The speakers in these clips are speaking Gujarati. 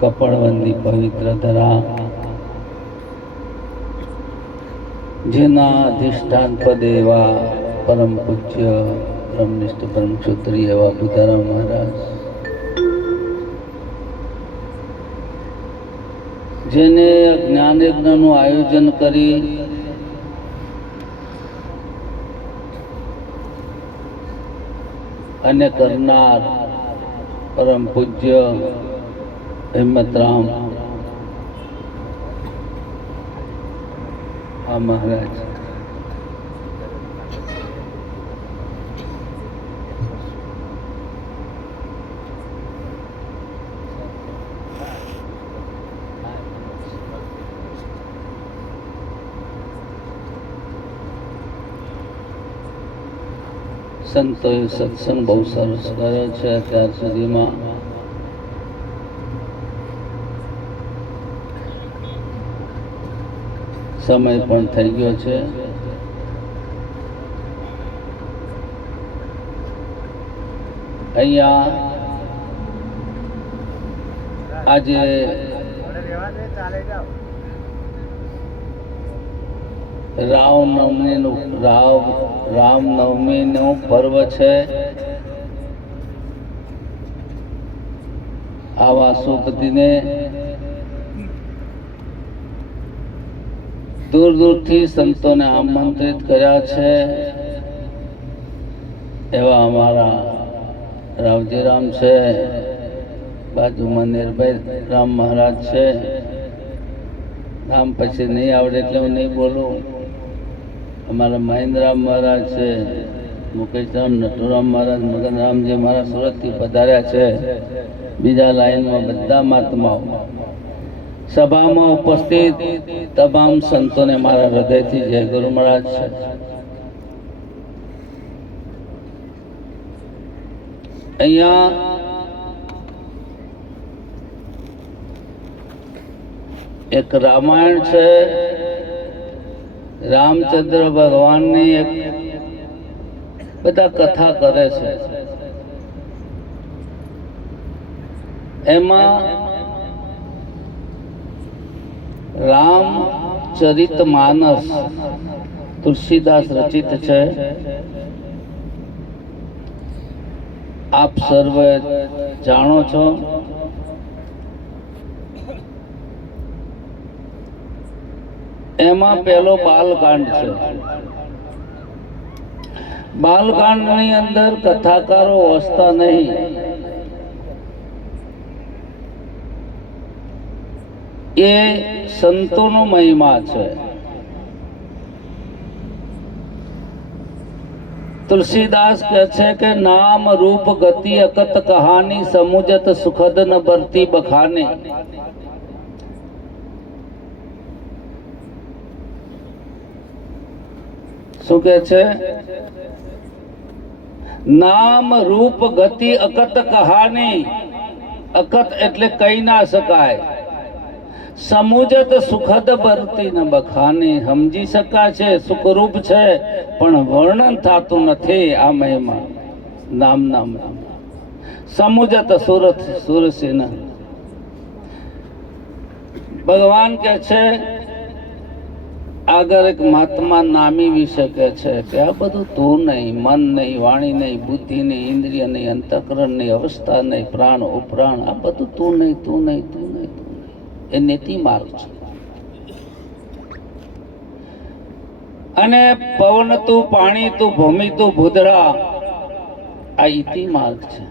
કપડવંદી પવિત્ર ધરા, જેના અધિષ્ઠાન પદ એવા પરમ પૂજ્ય બ્રહ્મનિષ્ઠ પરમ ક્ષત્રિય એવા બુધારામ મહારાજ, જેને જ્ઞાન યજ્ઞનું આયોજન કરી અને કરનાર પરમ પૂજ્ય હિંમતરામ મહારાજ, સંતોએ સત્સંગ બહુ સરસ કર્યો છે. અત્યાર સુધીમાં સમય પણ થઈ ગયો છે. અહીંયા આજે રામનવમીનું પર્વ છે. આવા શુભ દિને દૂર દૂરથી સંતોને આમંત્રિત કર્યા છે. એવા અમારા રાવજીરામ છે, બાજુમાં નિર્ભય રામ મહારાજ છે. નામ પછી નહીં આવડે એટલે હું નહીં બોલું. અમારા મહેન્દ્રરામ મહારાજ છે, મુકેશરામ, નટુરામ મહારાજ, મગનરામ જે મારા સુરતથી પધાર્યા છે. બીજા લાઈનમાં બધા મહાત્માઓ, સભામાં ઉપસ્થિત તમામ સંતોને મારા હૃદયથી જય ગુરુ મહારાજ છે. અહીંયા એક રામાયણ છે. રામચંદ્ર ભગવાનની એક બધા કથા કરે છે. એમાં રામચરિતમાનસ તુલસીદાસ રચિત છે. આપ સર્વે જાણો છો. એમાં પહેલો બાલકાંડ છે. બાલકાંડની અંદર કથાકારો વસતા નહીં. એ સંતોનો મહિમા છે. તુલસીદાસ કહે છે કે નામ રૂપ ગતિ અકત કહાની સમુજત સુખદ ન બરતી બખાને. શું કે છે? નામ રૂપ ગતિ અકત કહાની. અકત એટલે કહી ના શકાય. સમુજત સુખદ બરતી ન બખાની. સમજી શકાય છે, સુખરૂપ છે, પણ વર્ણન થતું નથી. આ મહિમા નામ સમુજત સુરસિંહ ભગવાન કે છે. આગળ એક મહાત્મા નામી વિશે કહે છે કે આ બધું તું નહીં, મન નહીં, વાણી નહીં, બુદ્ધિ નહીં, ઇન્દ્રિય નહીં, અંતઃકરણ નહીં, અવસ્થા નહીં, પ્રાણ ઉપરાણ, આ બધું તું નહીં, તું નહીં, તું નહીં, તું નહીં. એ નીતિ માર્ગ છે. અને પવન તું, પાણી તું, ભૂમિ તું, ભૂદડા, આ ઇતિ માર્ગ છે.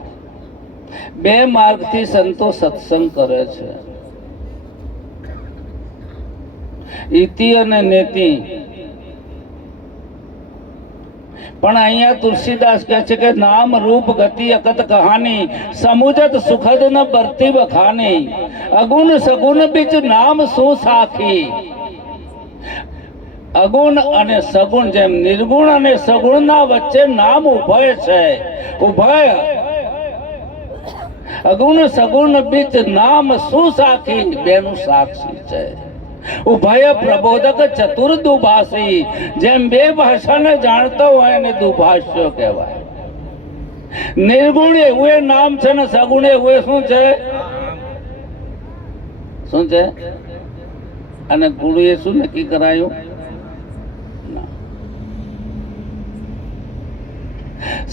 બે માર્ગથી સંતો સત્સંગ કરે છે. ઇતિ અને નેતિ. પણ અહીંયા તુલસીદાસ કહે છે કે નામ રૂપ ગતિ અકત કહાની સમુજત સુખદ ન બરતી બખાની. અગુણ સગુણ બીચ નામ શું સાખી. અગુણ અને સગુણ, જેમ નિર્ગુણ અને સગુણ ના વચ્ચે નામ ઉભય છે. ઉભય અગુણ સગુણ બીચ નામ શું સાખી. બેનું સાક્ષી છે. ઉભય પ્રબોધક ચતુર દુભાષી. જેમ બે ભાષાને જાણતો હોય ને દુભાષ્યો કહેવાય. નિર્ગુણ એવું નામ છે ને સગુણ એવું શું છે? શું છે? અને ગુરુએ શું નક્કી કરાયું?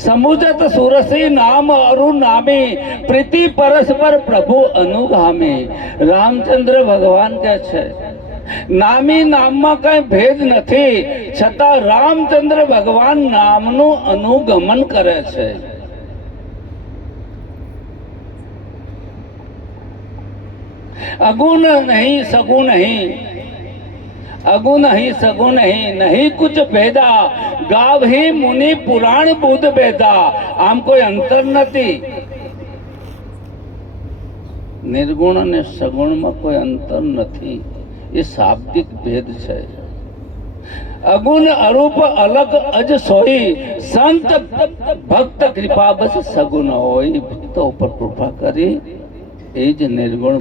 સમુજત સુરસી નામ અરુ નામી પ્રીતિ પરસ્પર પ્રભુ અનુગામી. રામચંદ્ર ભગવાન કે છે નામી નામમાં કઈ ભેદ નથી, છતાં રામચંદ્ર ભગવાન નામનું અનુગમન કરે છે. અગુણ નહીં સગુણ નહીં, અગુણ નહીં સગુણ નહીં, નહીં કુછ ભેદા ગાવહી મુનિ પુરાણ બુદ્ધ ભેદા. આમ કોઈ અંતર નથી. નિર્ગુણ અને સગુણમાં કોઈ અંતર નથી, એ શાબ્દિક ભેદ છે. અગુણ અરૂપ અલગ અજ સોઈ, સંત ભક્ત કૃપા બસ સગુણ હોય. ભક્તો ઉપર કૃપા કરી એ જ નિર્ગુણ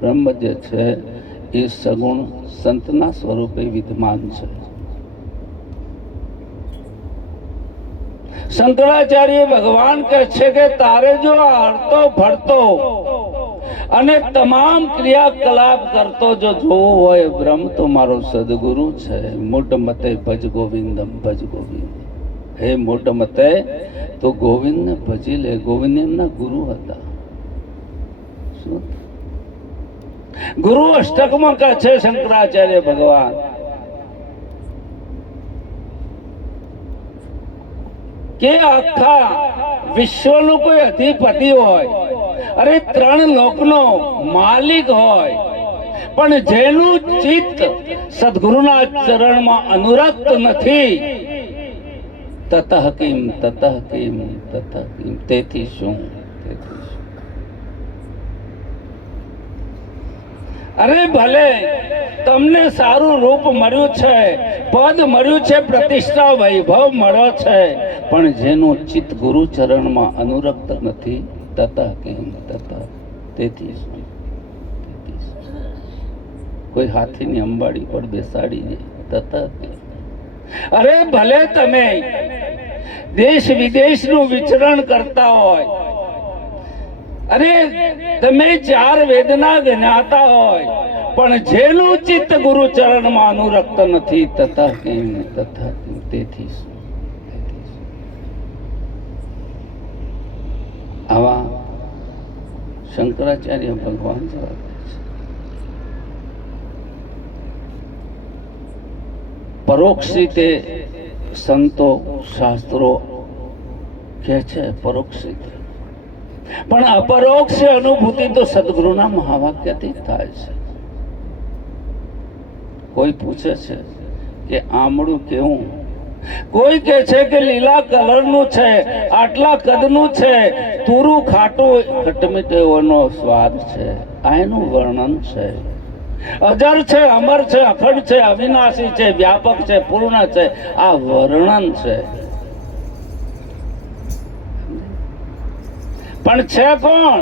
બ્રહ્મ જે છે એ સગુણ સંતના સ્વરૂપે વિદ્યમાન છે. શંકરાચાર્ય ભગવાન કહે છે કે તારે જો હરતો ફરતો અને તમામ ક્રિયાકલાપ કરતો જો જોવું હોય બ્રહ્મ તો મારો સદગુરુ છે. મોટ મતે ભજ ગોવિંદમ ભજ ગોવિંદ. હે મોટ મતે તો ગોવિંદને ભજી લે. ગોવિંદ એમના ગુરુ હતા. શું ગુરુ અષ્ટકમાં કહે છે શંકરાચાર્ય ભગવાન કે આખા વિશ્વનો કોઈ અધિપતિ હોય, અરે 3 લોકનો માલિક હોય, પણ જેનું ચિત્ત સદગુરુના ચરણમાં અનુરક્ત નથી, તતઃ કિમ તતઃ કિમ તતઃ કિમ. તેથી શું? અરે ભલે તમને સારું રૂપ મળ્યું છે, પદ મળ્યું છે, પ્રતિષ્ઠા વૈભવ મળ્યો છે, પણ જેનું ચિત્ત ગુરુ ચરણમાં અનુરક્ત નથી, તતઃ કિમ તતઃ. તેથી શું? કોઈ હાથીની અંબાડી પર બેસાડી દે, તતઃ કિમ. અરે ભલે તમે દેશ વિદેશનું વિચરણ કરતા હોય, અરે તમે 4 વેદના જ્ઞાતા હોય, પણ જેનું ચિત્ત ગુરુ ચરણમાં અનુરક્ત નથી, તથા કિમ તથા કિમ. તેથી આવા શંકરાચાર્ય ભગવાન જવાબ દે છે. પરોક્ષ રીતે સંતો શાસ્ત્રો કહે છે પરોક્ષ રીતે, પણ અપરોક્ષ અનુભૂતિ તો સદગુરુના મહાવાક્યથી થાય છે. કોઈ પૂછે છે કે આમળું કેવું, કોઈ કહે છે કે લીલા કલરનું છે, આટલા કદનું છે, તુરું ખાટું ખટમીઠોનો સ્વાદ છે. આ એનું વર્ણન છે. અજર છે, અમર છે, અખંડ છે, અવિનાશી છે, વ્યાપક છે, પૂર્ણ છે. આ વર્ણન છે. પણ છે કોણ?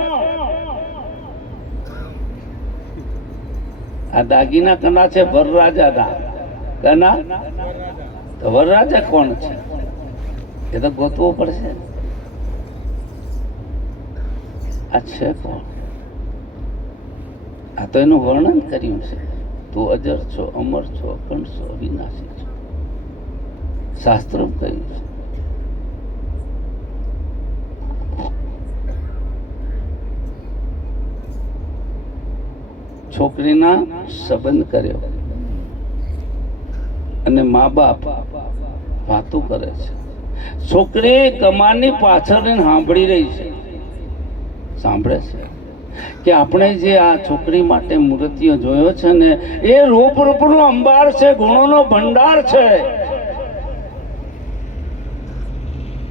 આ દાગીના કના છે? વરરાજાના કના. તો વરરાજા કોણ છે એ તો ગોતવું પડશે. આ છે કોણ? આ તો એનું વર્ણન કર્યું છે. તું અજર છો, અમર છો, અખંડ છો, અવિનાશી છો. શાસ્ત્રો કહ્યું છે. છોકરીના સંબંધ કર્યો અને મા બાપ વાતો કરે છે. છોકરી કમાની પાછળ સાંભળી રહી છે, સાંભળે છે કે આપણે જે આ છોકરી માટે મૂર્તિઓ જોયો છે ને એ રૂપ રૂપનો અંબાર છે, ગુણોનો ભંડાર છે.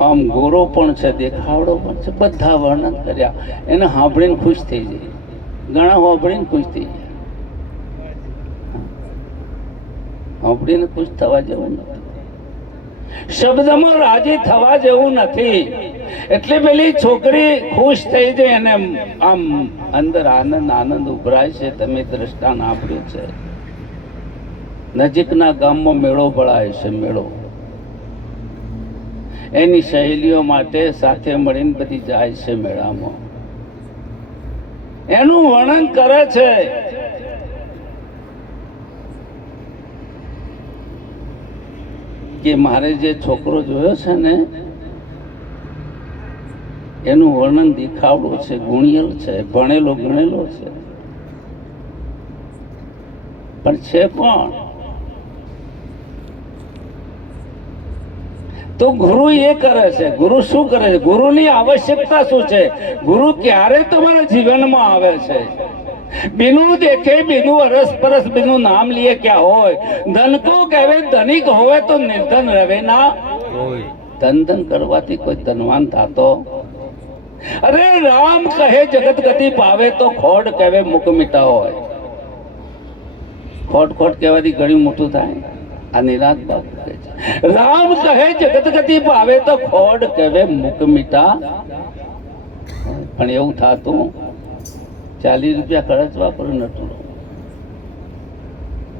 આમ ગોરો પણ છે, દેખાવડો પણ છે, બધા વર્ણન કર્યા. એને સાંભળીને ખુશ થઈ જાય. ઘણા સાંભળીને ખુશ થઈ જાય. સાંભળીને ખુશ થવા જેવું નથી, શબ્દમાં રાજી થવા જેવું નથી. એટલે પેલી છોકરી ખુશ થઈ જાય અને આમ અંદર આનંદ આનંદ ઉભરાય છે. તમે દ્રષ્ટાંત આપ્યું છે. નજીકના ગામમાં મેળો ભળાય છે. મેળો એની સહેલીઓ માટે સાથે મળીને બધી જાય છે મેળામાં. એનું વર્ણન કરે છે કે મારે જે છોકરો જોયો છે ને એનું વર્ણન દેખાવડું છે, ગુણિયલ છે, ભણેલો ગણેલો છે, પણ છે કોણ? તો ગુરુ એ કરે છે. ગુરુ શું કરે છે? ગુરુની આવશ્યકતા શું છે? ગુરુ ક્યારે તમારા જીવનમાં આવે છે? बिनु देखे बिनु अरस परस बिनु नाम लिए क्या होय? धन को कहे धनिक होवे तो निर्धन रहे ना। धन धन करवाती कोई धनवान था तो? अरे राम कहे जगत गति पावे तो खोड कहे मुख मिटा होय। खोट खोट कहेवाથી ઘણી મોટું થાય. આ નિરાત બાપ કહે છે રામ કહે જગત ગતિ પાવે તો ખોડ કહેવે મુખ મીઠા. પણ એવું થાતું 40 રૂપિયા ખર્ચ વાપરો નટુરો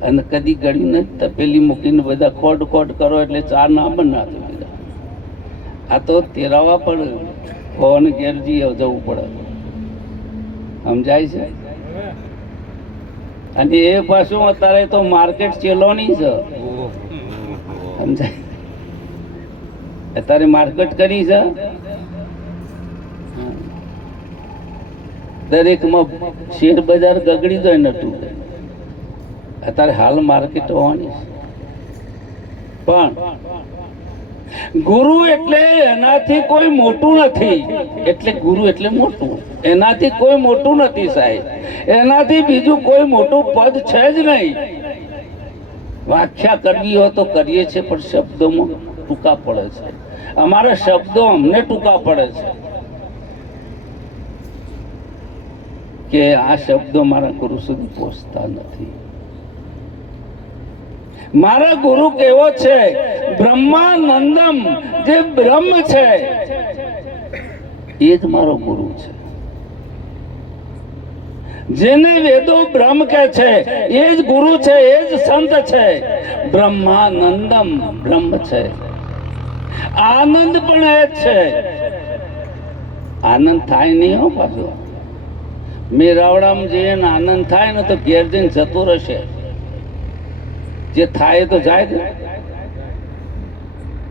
અને કદી ગળ્યું નથી તપેલી મૂકીને બધા ખોડ ખોડ કરો એટલે ચા ના બનાવતું બધા. આ તો તેરાવા પણ ફોન ઘેરજી જવું પડે, સમજાય છે? અને એ પાછું અત્યારે તો માર્કેટ ચેલોની છે, સમજાય? અત્યારે માર્કેટ કરી છે, દરેકમાં શેર બજાર ગગડી જાય નતું. અત્યારે હાલ માર્કેટ હોવાની છે. પણ ગુરુ એટલે એનાથી કોઈ મોટું નથી, એટલે ગુરુ એટલે મોટું. એનાથી કોઈ મોટું નથી સાહેબ, એનાથી બીજું કોઈ મોટું પદ છે જ નહીં. વ્યાખ્યા કરવી હોય તો કરીએ છીએ, પણ શબ્દોમાં ટૂંકા પડે છે. અમારા શબ્દો અમને ટૂંકા પડે છે કે આ શબ્દો મારા ગુરુ સુધી પહોંચતા નથી. મારા ગુરુ કેવો છે? બ્રહ્માનંદમ, જે બ્રહ્મ છે એ જ મારો ગુરુ છે. જેને વેદો બ્રહ્મ કહે છે એ જ ગુરુ છે, એ જ સંત છે. બ્રહ્માનંદમ બ્રહ્મ છે, આનંદ પણ એ જ છે. આનંદ થાય નહીં હો પાછો. મેરાવડામાં જઈએ ને આનંદ થાય ને તો ઘેર જઈને જતું રહેશે. જે થાય તો જાય ને,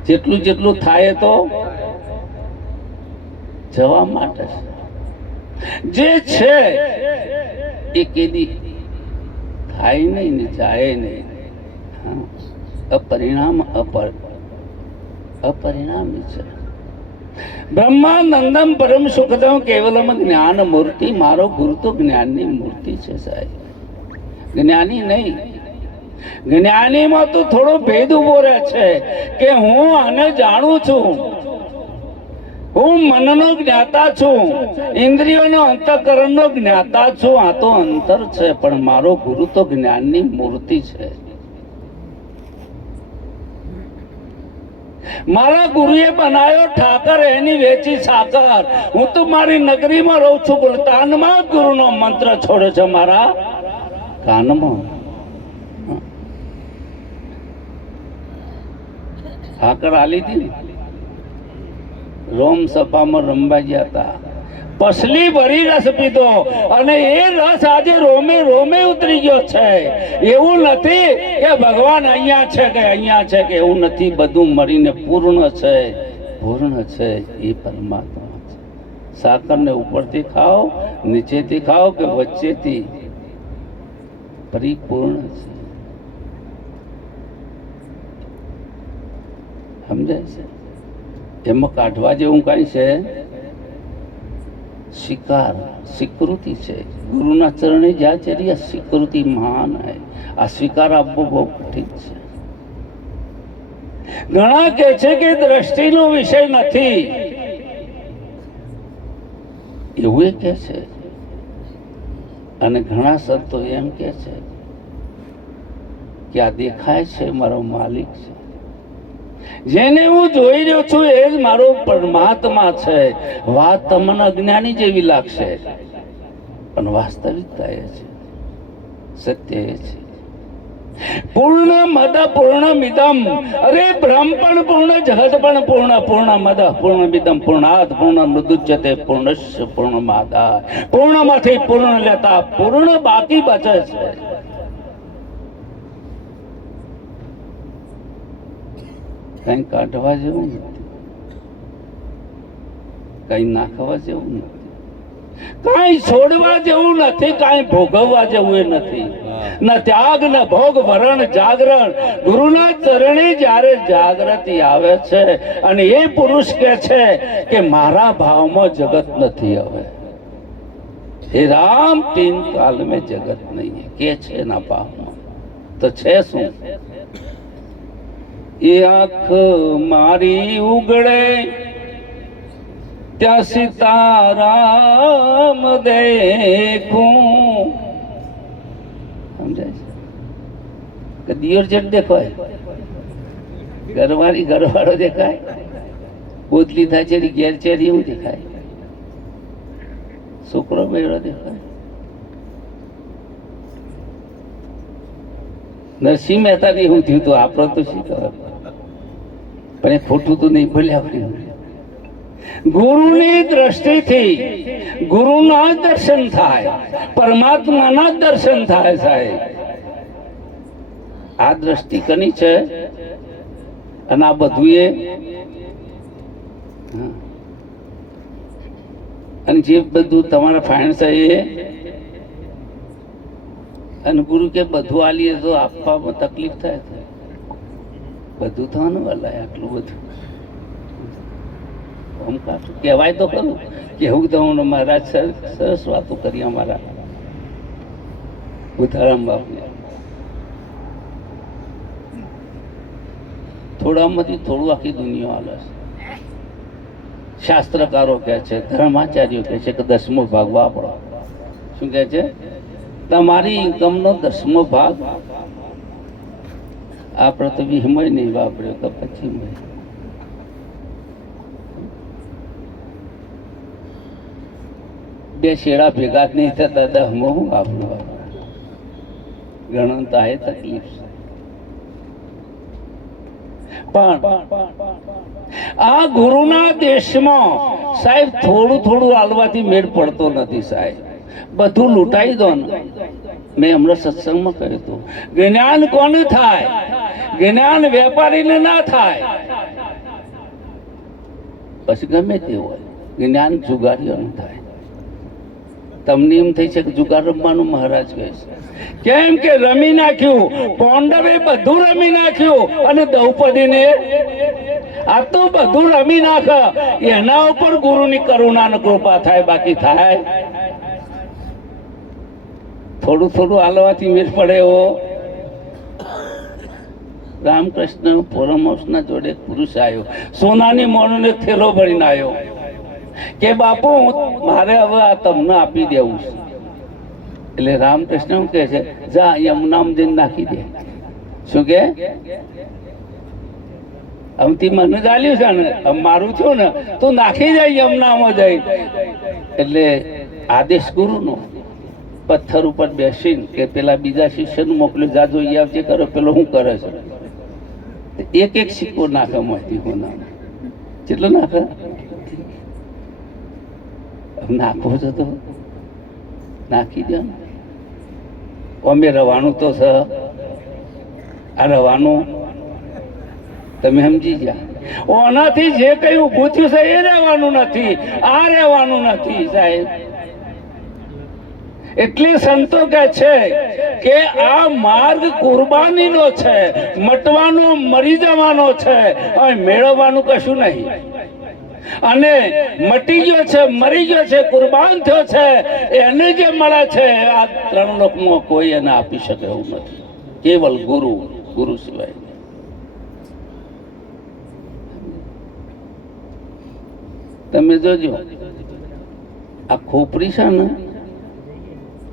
જેટલું જેટલું થાય તો જવા માટે જે છે એ કેદી થાય નહીં ને જાય નહીં. અપરિણામ અપરિણામી છે. બ્રહ્માનંદમ પરમ સુખદમ કેવલમ જ્ઞાન મૂર્તિ. મારો ગુરુ તો જ્ઞાનની મૂર્તિ છે સાહેબ, જ્ઞાની નહીં. જ્ઞાનીમાં તો થોડો ભેદ ઉભો રહે છે કે હું આને જાણું છું, હું મનનો જ્ઞાતા છું, ઇન્દ્રિયોનો અંતઃકરણનો જ્ઞાતા છું. આ તો અંતર છે, પણ મારો ગુરુ તો જ્ઞાનની મૂર્તિ છે. મારા ગુરુએ બનાવ્યો ઠાકર, એની વેચી સાકર. હું તો મારી નગરીમાં રહું છું, ગુલતાનમાં ગુરુનો મંત્ર છોડે છે મારા કાનમાં. સાકર આલી હતી, રોમ સભામાં રમવા ગયા હતા, પસલી ભરી રસ પીધો અને એ રસ આજે રોમે રોમે ઉતરી ગયો છે. એવું નથી કે ભગવાન અહીંયા છે કે અહીંયા છે, કે એવું નથી. બધું મળીને પૂર્ણ છે, પૂર્ણ છે એ પરમાત્મા છે. સાકરને ઉપરથી ખાઓ, નીચેથી ખાઓ કે વચ્ચેથી, પરિપૂર્ણ છે. સમજાય છે? એમાં કાઢવા જેવું કઈ છે? સ્વીકાર, સ્વીકૃતિ છે. ગુરુના ચરણે જ્યાં ચર્યા સ્વીકૃતિ મહાન હૈ. આ સ્વીકાર આપવો બહુ કઠિન છે. ઘણા કે છે કે દ્રષ્ટિનો વિષય નથી, એવું કે છે. અને ઘણા સંતો એમ કે છે કે આ દેખાય છે મારો માલિક છે, જેને હું જોઈ રહ્યો છું એ જ મારો પરમાત્મા છે. વાત તમને અજ્ઞાની જેવી લાગશે, પણ વાસ્તવિકતા એ છે, સત્ય એ છે. પૂર્ણ મદ પૂર્ણ મિદમ. અરે બ્રહ્મ પણ પૂર્ણ, જગત પણ પૂર્ણ. પૂર્ણ મદ પૂર્ણ મિદમ પૂર્ણાત પૂર્ણ મૃદુચ્યતે પૂર્ણસ્ય પૂર્ણમાદાય. પૂર્ણમાંથી પૂર્ણ લેતા પૂર્ણ બાકી બચે છે. કઈ કાઢવા જેવું નથી, કઈ નાખવા જેવું નથી, કઈ છોડવા જેવું નથી, કઈ ભોગવવા જેવું નથી. ન ત્યાગ ન ભોગ વરણ જાગરણ. ગુરુના ચરણે જ્યારે જાગૃતિ આવે છે અને એ પુરુષ કે છે કે મારા ભાવમાં જગત નથી. હવે હે રામ તીન કાલ में જગત નહીં કે છે એના ભાવમાં તો છે શું? એ આંખ મારી ઉગડે ત્યાં સીતારામ દેખું. સમજાય છે કે દિયોર જેટ દેખાય, ઘરવાળી ઘરવાળો દેખાય, બોતલી થાય છે ઘેર છે એવું દેખાય, છોકરો બેડો દેખાય. નરસિંહ મહેતા ને એવું થયું હતું, આપણે તો શી ખબર, પણ એ ખોટું તો નહીં બોલ્યા. ગુરુની દ્રષ્ટિથી ગુરુના દર્શન થાય, પરમાત્માના દર્શન થાય. સાહેબ આ દ્રષ્ટિ કની છે અને આ બધું એ અને જે બધું તમારા ફાઇન્ડ છે એ અને ગુરુ કે બધું આલીએ તો આપવામાં તકલીફ થાય છે. બધું થવાનું હલાય આટલું બધું આમ કાઠું કહેવાય તો ખરું કેવું તો હું મહારાજ સરસ વાતો કરી અમારા બુધારામ બાપને. થોડામાંથી થોડું આખી દુનિયા હાલે છે. શાસ્ત્રકારો કહે છે, ધર્માચાર્યો કહે છે કે 10મો ભાગ વાપરો. શું કહે છે? તમારી ઇન્કમનો 10મો ભાગ. આપણે તો વિમય નહીં વાપર્યો તો પછી બે શેડા ભેગા જ નહીં થતા 10મો હું આપણું ગણન તો આ તકલીફ છે. પણ આ ગુરુના દેશમાં સાહેબ થોડું થોડું હાલવાથી મેળ પડતો નથી. સાહેબ બધું લૂંટાઈ દો ને. મેં હમણાં સત્સંગમાં કહ્યું હતું, જ્ઞાન કોને થાય? જ્ઞાન વેપારીને ના થાય. પછી ગમે તે હોય, જ્ઞાન જુગારીઓનું થાય. તમને એમ થઈ છે કે જુગાર રમવાનું મહારાજ કહે છે. કેમ કે રમી નાખ્યું, પાંડવે બધું રમી નાખ્યું અને દ્રૌપદીને આ તો બધું રમી નાખ. એના ઉપર ગુરુની કરુણા ને કૃપા થાય, બાકી થાય થોડું થોડું હાલવાથી મેળ પડે. એવો રામકૃષ્ણ પરમહંસના જોડે પુરુષ આવ્યો, સોનાની મોણને થેલો ભરીને આવ્યો કે બાપુ મારે હવે આ તમને આપી દેવું છે. એટલે રામકૃષ્ણ શું કહે છે? જા યમુનામાં જઈને નાખી દે. શું કે? અમથી મને ચાલ્યું છે ને, મારું થયું ને, તું નાખી જાય યમુનામાં જઈ. એટલે આદેશ ગુરુનો પથ્થર ઉપર બેસીને કે પેલા બીજા શિષ્યને મોકલ્યું, જા જોઈ આવજે કરો પેલો શું કરે છે. એક એક સિક્કો નાખે મોતી હોના. કેટલો નાખે? નાખવો છે તો નાખી દે. અમે રવાનું તો છે, આ રવાનું તમે સમજી ગયા. ઓનાથી જે કઈ ઊભું થયું છે એ રહેવાનું નથી, આ રહેવાનું નથી. સાહેબ એટલે સંતો કહે છે કે આ માર્ગ કુરબાનીનો છે, મટવાનો મરી જવાનો છે, મેળવવાનું કશું નહીં. અને મટી ગયો છે, મરી ગયો છે, કુરબાન થયો છે, એને જે મળે છે આ 3 લોકમાં કોઈ એને આપી શકે એવું નથી. કેવલ ગુરુ, ગુરુ સિવાય. તમે જોજો આ ખોપરી છે ને,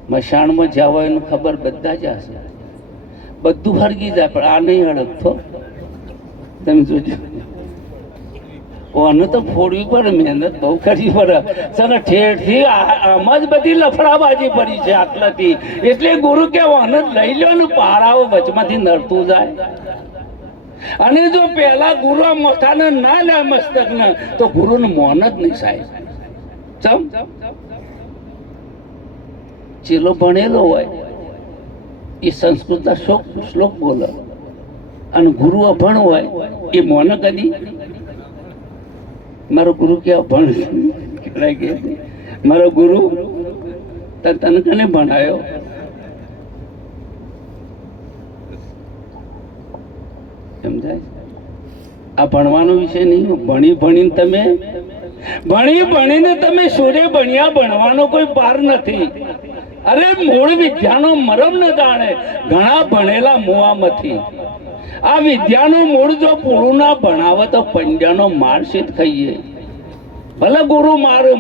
મશાણમાં જવા એનું ખબર બધા જ હશે, બધું હરગી જાય, પણ આ નહીં હળગતો. તમે જોજો, ઓને તો ફોડવી પડે, મહેનત બહુ કરવી પડે. સને ઠેરથી આમાં જ બધી લફડાબાજી પડી છે આટલાથી. એટલે ગુરુ કે ઓને લઈ લો ને, પારાઓ વચમાંથી નડતું જાય. અને જો પેલા ગુરુ મથાને ના લે મસ્તકને તો ગુરુને મોન જ નહીં. સાહેબ ચમ ચેલો ભણેલો હોય એ સંસ્કૃતના શ્લોક બોલે અને ગુરુ અભણ હોય એ મોન કદી મારો ગુરુ કે અભણ કહેવાય કે મારો ગુરુ તને કને ભણાયો? સમજાય? આ ભણવાનો વિષય નહીં. ભણી ભણીને તમે સૂર્ય બન્યા, ભણવાનો કોઈ પાર નથી. અરે મૂળ વિદ્યાનો મરમ ન જાણે, ઘણા ભણેલા મુઆમાંથી. આ વિદ્યાનું મૂળ જો પૂરું ના ભણાવે તો પંડ્યાનો માર શીત ખાઈએ. ભલે ગુરુ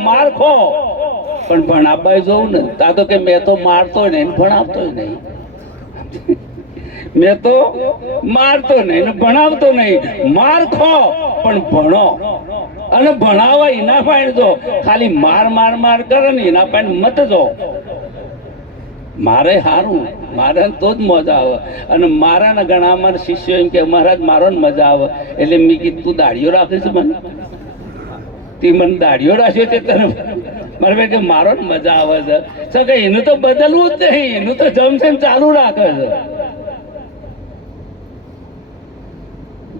માર ખો, પણ ભણાવવા જોઉં ને તા તો કે મેં તો મારતો નહીં ભણાવતો નહીં. મેં તો મારતો નહીં ને ભણાવતો નહીં. માર ખો પણ ભણો, અને ભણાવવા એના પાણી જો. ખાલી માર કરે ને એના પાણી મત જો. મારે સારું, મારે તો જ મજા આવે. અને મારાના ઘણા અમારા શિષ્યો એમ કે મહારાજ મારો ને મજા આવે. એટલે મેં કીધું તું દાઢીઓ રાખીશ મને? તે મને દાઢીઓ રાખ્યો છે તને? મારે ભાઈ કે મારો ને મજા આવે છે. કે એનું તો બદલવું જ નહીં, એનું તો જમસેમ ચાલુ રાખે છે.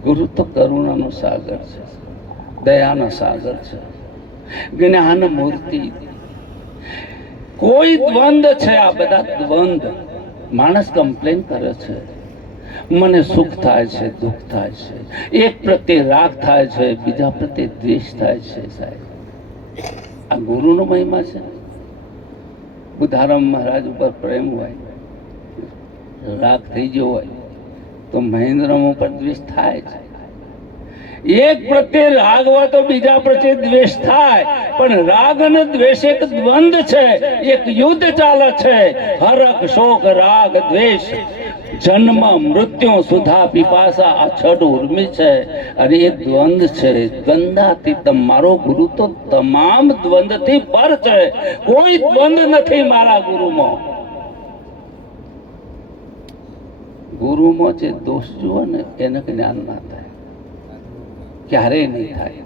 ગુરુ તો કરુણાનો સાગર છે, દયાનો સાગર છે, જ્ઞાન મૂર્તિ. કોઈ દ્વંદ છે? આ બધા દ્વંદ. માણસ કમ્પ્લેન કરે છે, મને સુખ થાય છે, દુઃખ થાય છે, એક પ્રત્યે રાગ થાય છે, બીજા પ્રત્યે દ્વેષ થાય છે. સાહેબ, આ ગુરુનો મહિમા છે. બુધારામ મહારાજ ઉપર પ્રેમ હોય, રાગ થઈ ગયો હોય તો મહેન્દ્રમ ઉપર દ્વેષ થાય છે. એક પ્રત્યે રાગ હોય તો બીજા પ્રત્યે દ્વેષ થાય. પણ રાગ અને દ્વેષ એક દ્વંદ છે, એક યુદ્ધ ચાલે છે. હરક શોક રાગ દ્વેષ, જન્મ મૃત્યુ સુધા પીપાસા, આ છડ ઉર્મી છે. અને એ દ્વંદ છે. દ્વંદાતી તમારો ગુરુ તો તમામ દ્વંદ થી પર છે. કોઈ દ્વંદ નથી મારા ગુરુમાં. ગુરુમાં જે દોષ જુઓ ને એને જ્ઞાન ના થાય, ક્યારેય નહીં થાય.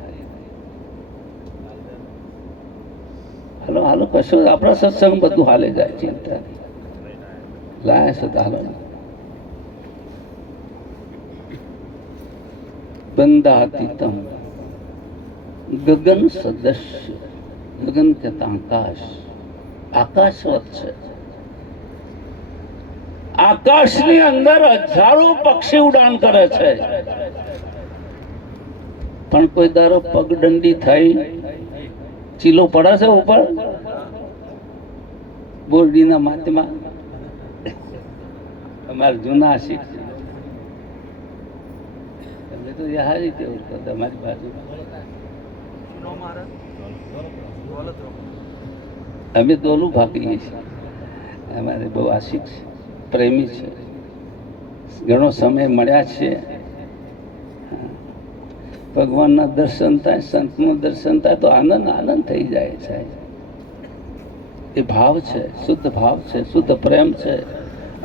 હાલો હાલો કશું આપણા સત્સંગ બધું હાલે જાય. ચિંતા લાય છે હાલો. બંદાતીતમ ગગન સદસ્ય, ગગન કહેતા આકાશ, આકાશવત છે. આકાશની અંદર હજારો પક્ષી ઉડાન કરે છે, પણ કોઈ દારો પગદંડી થઈ ચીલો પડે છે ઉપર બોરડીના માથમાં. અમારા જૂના શીખ તમે તો યારી કેવું છો તમારી બાજુ. અમે દોલું ભાગીએ છીએ. અમારે બહુ આશિક છે, પ્રેમી છે. ઘણો સમય મળ્યા છે. ભગવાનના દર્શન થાય, સંતનું દર્શન થાય તો આનંદ આનંદ થઈ જાય છે. એ ભાવ છે, શુદ્ધ ભાવ છે, શુદ્ધ પ્રેમ છે.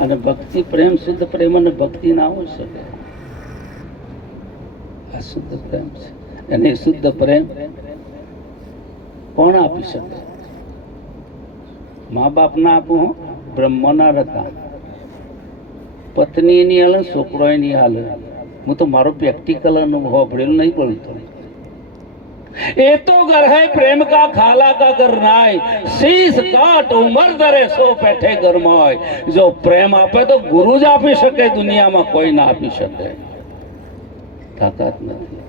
અને ભક્તિ પ્રેમ, શુદ્ધ પ્રેમ અને ભક્તિ ના હોઈ શકે. આ શુદ્ધ પ્રેમ છે. અને એ શુદ્ધ પ્રેમ કોણ આપી શકે? મા બાપ ના આપવું, બ્રહ્મના રતા, પત્ની એની હાલે, છોકરો એની હાલે. હું તો મારો પ્રેક્ટિકલ અનુભવ ભણેલું નહીં બોલતો. એ તો ઘર હૈ પ્રેમ કા, ખાલા કા ઘર નાય, શીશ કાટ ઉમર દરે સો પેઠે ગરમાય. જો પ્રેમ આપે તો ગુરુ જ આપી શકે, દુનિયામાં કોઈ ના આપી શકે. તાકાત નથી.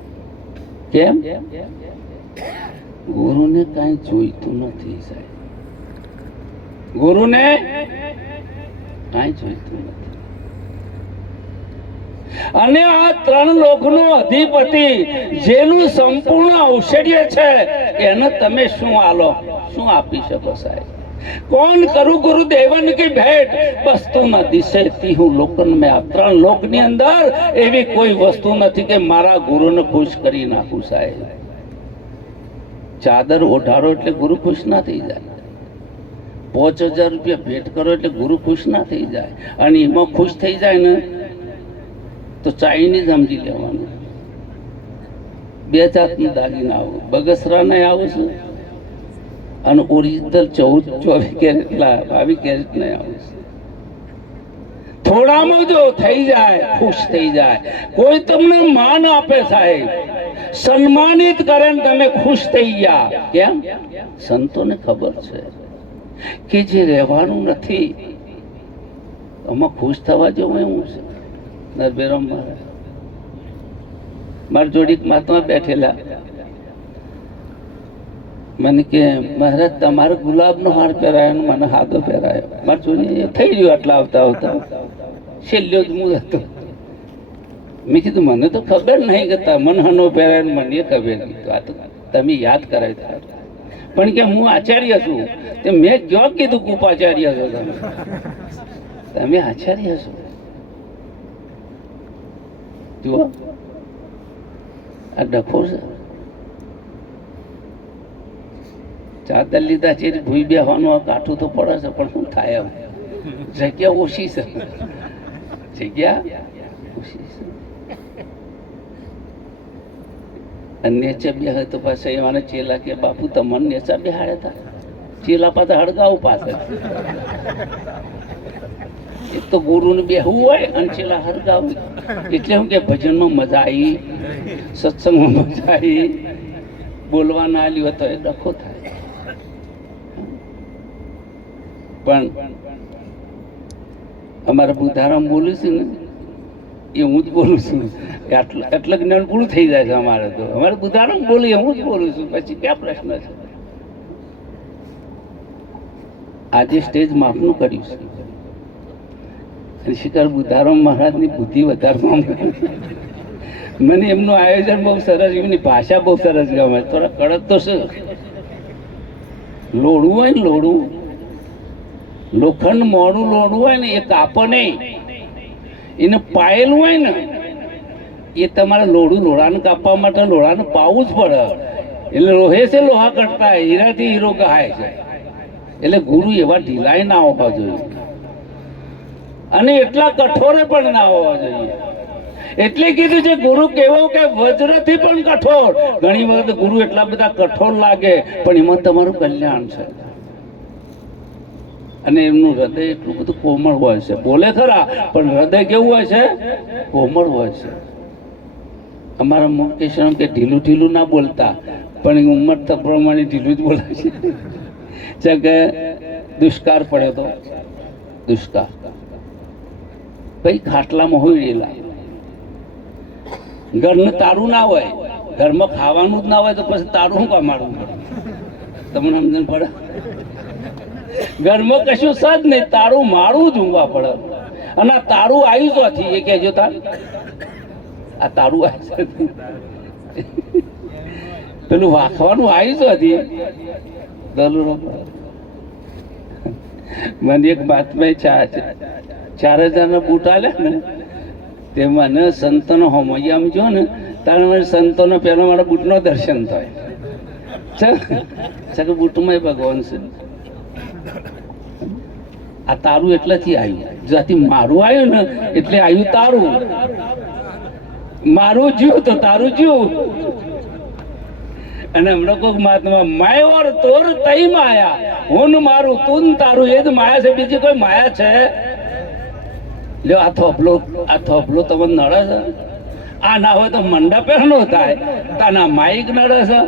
કેમ? ગુરુને કઈ જોઈતું નથી સાહેબ. ગુરુને કઈ જોઈતું નથી. અને આ ત્રણ લોકનો અધિપતિ, જેનું સંપૂર્ણ ઔષધ્ય છે, એને તમે શું આલો, શું આપી શકો સાહેબ? કોણ કરું ગુરુદેવન કી ભેટ, વસ્તુ ન દિશેતી હું લોકન મેં. આ ત્રણ લોકની અંદર એવી કોઈ વસ્તુ નથી કે મારા ગુરુને ખુશ કરી નાખું સાહેબ. ચાદર ઓઢાડો એટલે ગુરુ ખુશ ના થઈ જાય. 5000 રૂપિયા ભેટ કરો એટલે ગુરુ ખુશ ના થઈ જાય. અને એમાં ખુશ થઈ જાય ને તો ચાઇનીઝ સમજી લેવાનું. 2 જાતની દાગીના આવું, બગસરા નહીં આવું છું, અને ઓરિજિનલ 14-24 કેરેટ 22 કેરેટ નહીં આવું છું. થોડામાં જો થઈ જાય ખુશ થઈ જાય. કોઈ તમને માન આપે સાહેબ, સન્માનિત કરે ને તમે ખુશ થઈ ગયા. કેમ? સંતોને ખબર છે કે જે રહેવાનું નથી આમાં ખુશ થવા જેવું એવું છે. નરભેરામ મહારાજ મારી જોડે મહાત્મા બેઠેલા, મને કે મહારાજ તમારે ગુલાબનો હાર પહેરાયો, મને હાથો પહેરાયો. મારી જોડે થઈ ગયું આટલા આવતા આવતા છેલ્લો જ હું હતો. મેં કીધું મને તો ખબર નહીં કે તમને હનો પહેરાય, મને ખબર નહીં. આ તો તમે યાદ કરાય. પણ કે હું આચાર્ય છું. તે મેં ક્યાં કીધું કે ઉપાચાર્ય છો તમે આચાર્ય છો. જુઓ આ ડખો છે. ચાદર લીધા છે ભૂઈ બેવાનું આ કાઠું તો પડે છે, પણ શું થાય? જગ્યા ઓછી છે, જગ્યા ઓછી છે. અને નેચે બે હોય તો પાછા એવાને ચેલા કે બાપુ તમને નેચા બેહાડે હતા, ચેલા પાછા હળગાવું પાછળ. એક તો ગુરુને બેહવું હોય અને ચેલા હળગાવું. એટલે હું કે ભજનમાં મજા આવી, સત્સંગમાં મજા આવી, બોલવા ના આલ્યું હતો એ ડખો થાય. પણ અમારા બુધારામ બોલું છું ને એ હું જ બોલું છું. એટલે જ્ઞાન પૂરું થઈ જાય છે અમારે. તો અમારે બુધારામ બોલી હું જ બોલું છું. પછી ક્યાં પ્રશ્ન છે? આજે સ્ટેજ માપનું કર્યું છે અને શિકાર બુધારામ મહારાજની બુદ્ધિ વધારવા. મને એમનું આયોજન બહુ સરસ, એમની ભાષા બહુ સરસ ગમે. થોડા કડક તો છે. લોડવું હોય ને, લોડવું લોખંડ મોડું લોડવું હોય ને એ કાપો નહીં. એને પાયેલું હોય ને એ તમારે લોડાને કાપવા માટે લોડાને પાવું જ પડે. એટલે લોહે છે લોહા કટતા, હીરાથી હીરો કહાય છે. એટલે ગુરુ એવા ઢીલાય ના હોવા જોઈએ અને એટલા કઠોરે પણ ના હોવા જોઈએ. એટલે કીધું છે ગુરુ કેવો કે વજ્રથી પણ કઠોર. ઘણી વખત ગુરુ એટલા બધા કઠોર લાગે પણ એમાં તમારું કલ્યાણ છે. અને એમનું હૃદય એટલું બધું કોમળ હોય છે. બોલે ખરા પણ હૃદય કેવું હોય છે? કોમળ હોય છે. અમારા મુકેશ કે ઢીલું ઢીલું ના બોલતા, પણ ઉંમર પ્રમાણે ઢીલું જ બોલે છે. કે દુષ્કાળ પડ્યો તો દુષ્કાળ કઈ ખાટલામાં હોય રેલા, ઘરનું તારું ના હોય, ઘરમાં ખાવાનું જ ના હોય તો પછી તારું શું કમાડવું પડે? તમને સમજણ પડે? ઘરમાં કશું સજ નહીં, તારું મારું જ ઊંઘવા પડે. અને આ તારું આવ્યું ચોથી એ કહેજો તાર આ તારું આવ્યું પેલું વાખવાનું આવ્યું ચોથી દલુરો. મને એક બાતમાં 4000 બૂટ આલે ને તે મને સંતોનો હોમૈયામ જો ને તારે મને સંતોનો પહેલો મારા બૂટનો દર્શન થાય છે. બૂટમાં ભગવાન છે. આ તારું એટલેથી આવ્યું, જ્યાંથી મારું આવ્યું ને એટલે આવ્યું તારું. મારું જીવ તો તારું જીવ. અને હમણાં કોઈક મહાત્મા માય ઓર તોર તઈ માયા, હું મારું તું તારું, એ જ માયા છે. બીજી કોઈ માયા છે? લ્યો આ થોપલો તમને નડે છે? આ ના હોય તો મંડપે નો થાય. તાના માઇક નડે છે?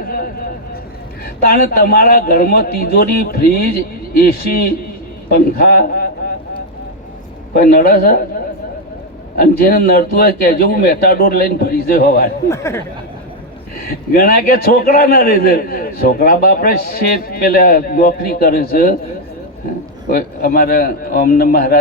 તાને તમારા ઘરમાં તિજોરી, ફ્રીજ, એસી, પંખા કોઈ નડે છે? અને જેને નડતું હોય કેજો, હું મેટાડોર લઈને ફરી જાય હોવા. ઘણા કે છોકરા ના રહે છે. છોકરા બાપરે શેઠ પેલા નોકરી કરે છે. અમારા અમને મહારાજ